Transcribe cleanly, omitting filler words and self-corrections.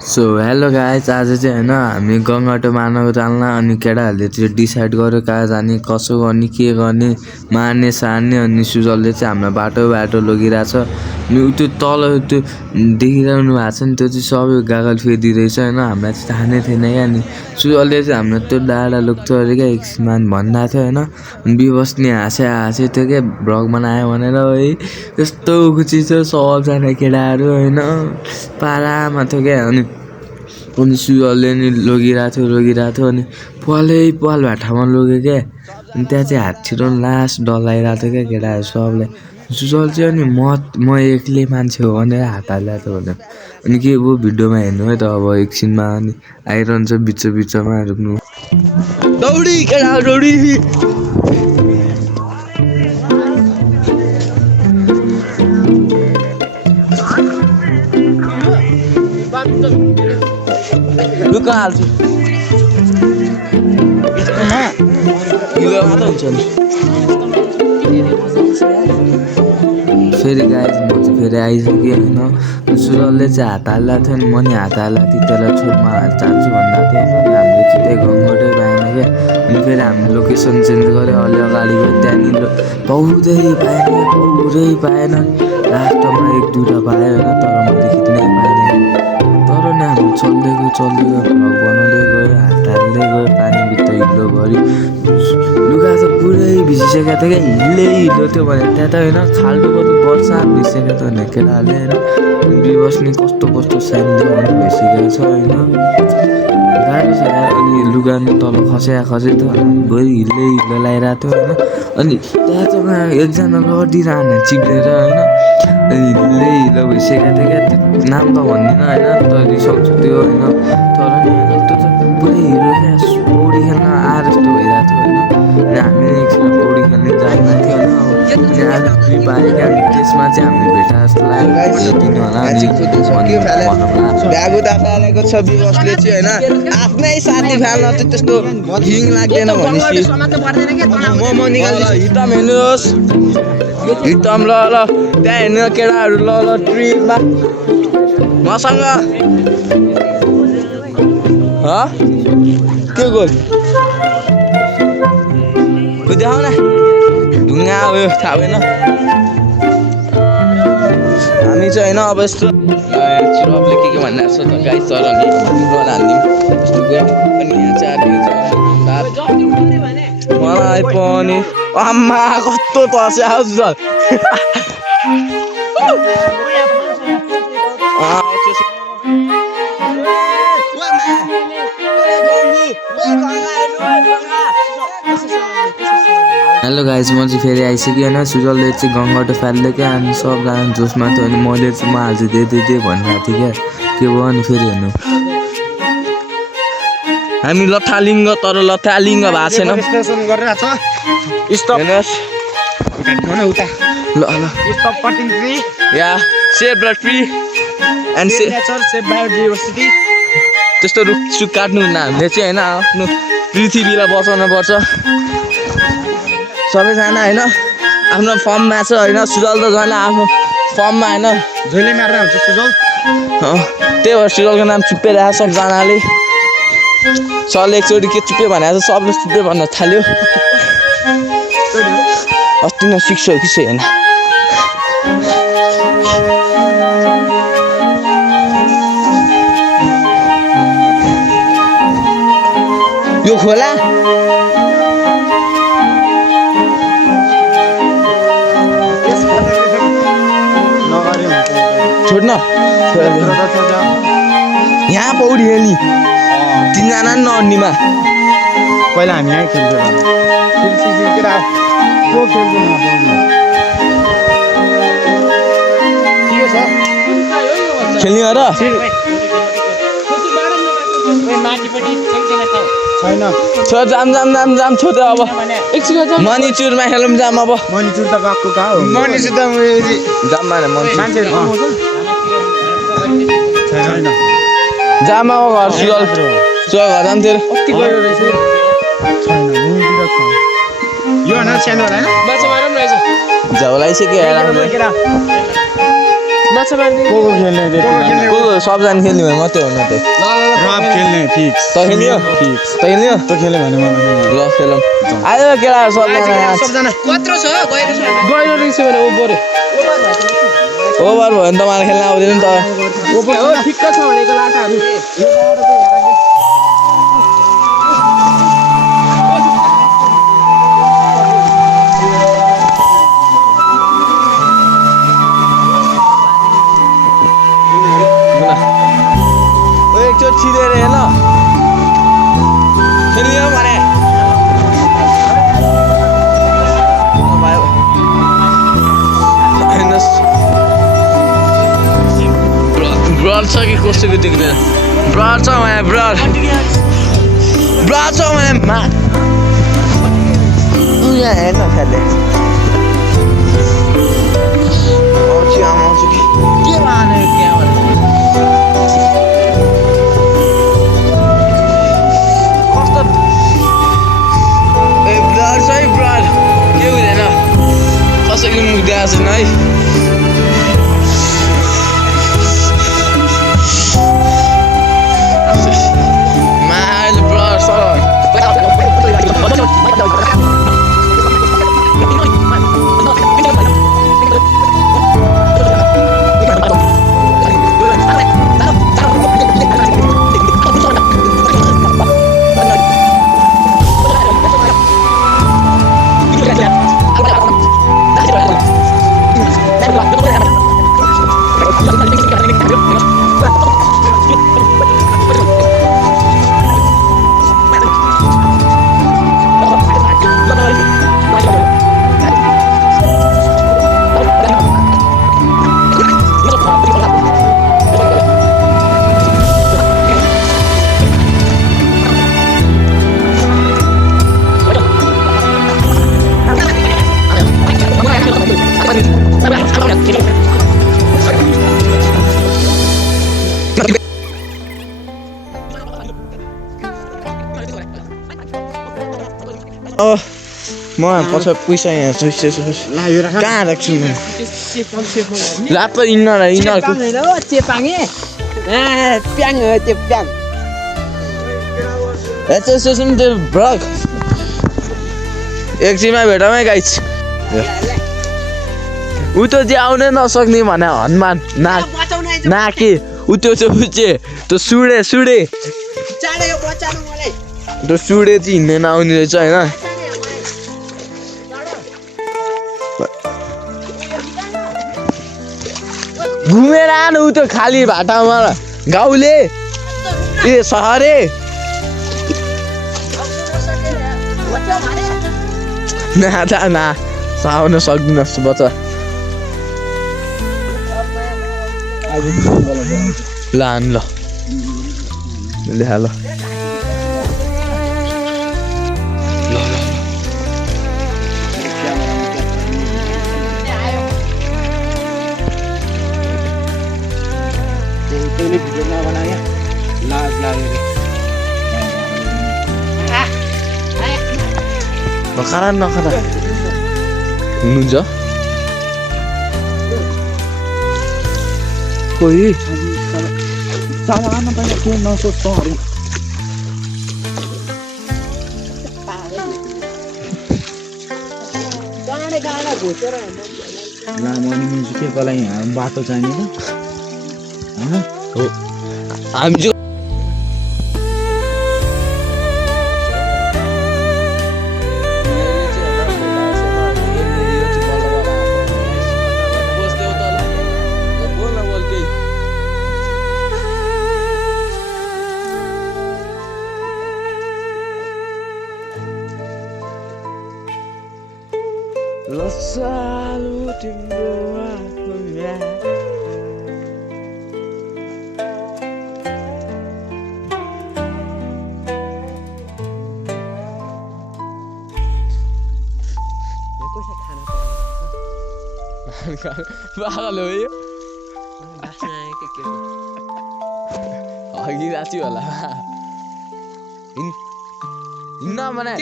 so hello guys आज चाहिँ होइन हामी गङ्गाटो मार्न जान्ला अनि केटाहरूले चाहिँ डिसाइड गर्यो कहाँ जाने कसो गर्ने के गर्ने मार्ने सार्ने अनि सुजलले चाहिँ हामीलाई बाटो बाटो लगिरहेछ अनि त्यो तल त्यो देखिरहनु भएको छ नि त्यो चाहिँ सबै गागल फेरिदिँदैछ होइन हामीलाई चाहिँ थाहा नै थिएन क्या अनि सुजलले चाहिँ हामीलाई त्यो डाँडा लग्थ्यो अरे क्या एकछिनमा भनिरहेको थियो होइन बिबस्ने हाँसे थियो क्या भ्लग बनायो भनेर है यस्तो खुसी थियो सबजना केटाहरू होइन पारामा थियो क्या अनि सुजलले नि लगिरहेको थियो अनि पाल भाटामा लग्यो क्या अनि त्यहाँ चाहिँ हात छिराउनु लास्ट डल्लाइरहेको थियो क्या केटाहरू सबलाई सुजल चाहिँ अनि म एक्लै मान्छे हो भनेर हात हालिरहेको थियो भने अनि के भयो भिडियोमा हेर्नु है त अब एकछिनमा अनि आइरहन्छ बिचमा रुक्नु दौडी केटा दौडी लुका हाल्छु फेरि गाइज म चाहिँ फेरि आइसकेँ होइन सुजलले चाहिँ हात हाल्दा थियो नि म नि हात हाल्दा थिएँ त्यसलाई छोटमा चान्छु भन्दा थियो होइन हामीले चाहिँ त्यही घङ्गटै पाएन क्या अनि फेरि हामीले लोकेसन चेन्ज गऱ्यो अलि अगाडि गयो त्यहाँनिर बहुतै पाएन लास्टमा एक दुईवटा पायो होइन तर मैले खिच्नै पाएन तर नि हामी चल्दै गयो भ्लग बनाउँदै गयो हात हाल्दै गयो पानीभित्र हिलो गऱ्यो लुगा त पुरै भिजिसकेको थियो क्या हिलो थियो भने त्यहाँ त होइन खाल्टोको त वर्षा भिजिसकेको थियो भने केटाहरूले होइन बिबस्ने कस्तो साइन देखाउनु भइसकेको छ होइन गाह्रो छ यार अनि लुगा नि तल खसे त भरि हिलो लगाइरहेको थियो होइन अनि त्यहाँ चाहिँ एकजना लडिरहने चिप्लेर होइन अनि हिलो भइसकेको थियो क्या नाम त भन्दिनँ होइन त रिसाउँछु त्यो होइन तर नि होइन त्यो चाहिँ पुरै हिलो क्या पौडी खेल्न आएर जस्तो भइरहेको थियो होइन अनि हामी एकछिन पौडी खेल्ने जाँदा थियो होइन अनि आज फ्री पायो क्या अनि त्यसमा चाहिँ हामीले भेटा जस्तो लाग्यो दिनु होला अनि ब्यागु दाफालेको छ बिबसले चाहिँ होइन आफ्नै साथी फाल्न चाहिँ त्यस्तो हिङ लाग्दैन भनेपछि म निकाल्छु हितम हेर्नुहोस् हितम ल त्यहाँ हेर्नु केटाहरू ल ट्रिपमा मसँग के गोल देखाउ न ढुङ्गा उयो थाहा भएन हामी चाहिँ होइन अब यस्तो चिरपले के भनिरहेको छ त गाई चराउने हाल्ने यस्तो गयो अनि यहाँ चाहिँ मलाई पनि आम्मा कस्तो तर्स्यो आउँछ हेलो गाइज म चाहिँ फेरि आइसकेँ होइन सुजलले चाहिँ गङ्गटो फाल्दै क्या अनि सबजना जोसमा थियो अनि मैले चाहिँ म हाल्छु दे भनिरहेको थिएँ क्या के भयो अनि फेरि हेर्नु हामी लथालिङ्ग तर लथालिङ्ग भएको छैन save blood free and save biodiversity त्यस्तो रुखसुख काट्नु हुन्न हामीले चाहिँ होइन आफ्नो पृथ्वीलाई बचाउनु पर्छ सबैजना होइन आफ्नो फर्ममा छ होइन सुजल त झन् आफ्नो फर्ममा होइन झोले मार्दा हुन्छ सुजल त्यही भएर सुजलको नाम चुप्पिरहेको सबजनाले सरले एकचोटि के चुप्पे भनेको छ सबले चुप्पे भन्न थाल्यो अस्ति न सिक्सो कि होइन यो खोला छोड्न यहाँ पौडी खेल्ने तिनजना नअड्नीमा पहिला हामी यहाँ खेल्थ्यौँ खेल्ने हो र छोड जाम छोड अब मणिचुरमा खेलौँ जाम अब मणिचुर त गएको कहाँ हो मणिचुर त जाम जाम अब घर सुजल घर जान्थ्यो यो सानो होला होइन झौलाइसक्यो माछा मार्ने को खेल्ने रेडी को सबजना खेल्ने भने मात्रै हो न त रफ खेल्ने फिक्स त खेल्ने फिक्स त खेल्ने त खेल्यो भने मलाई ल खेलौँ आयो केटा सबजना कत्रो छ गएको छ गएर रहेछ भने ओभर ओभर भयो भने त मलाई खेल्न आउँदैन नि त हो ठिक्क छ भनेको लाटाहरू एकचोटि छिरेर हेर खेलियो भने ब्रड छ कि कसैको देख्दैन ब्रड छ भने ब्रड छ भने यहाँ हेर्न फेरि आउँछु कि के माने कस्तो ए ब्रड छ है ब्रड के हुँदैन कसैको मुख देखाएको छैन है म पछि पैसा यहाँ कहाँ राख्छु म रात यिनीहरूको चेपाङे प्याङ हो त्यो प्याङ एचएसएसएम त्यो ब्लग एकछिनमा भेटमै गाइस ऊ त चाहिँ आउनै नसक्ने भने हनुमान नाके ऊ त्यो त्यो सुडे त्यो सुडे चाहिँ हिँड्ने नआउने रहेछ होइन घुमेर आनु ऊ त्यो खाली भाटामा गाउँले ए सहरे ना साउन सक्दिनँ बच्चा ल आनु ल ल्याह ल भिडियो नबनायो लाज लाग्यो नखारा हुनुहुन्छ कोही सामान पनि के नसोच्छौ अरे लामो अनि म्युजिकको लागि बाटो चाहिने त हो हामी चाहिँ selalu timbul waktunya पागल हो यो अघि राति होला हिँड्न भने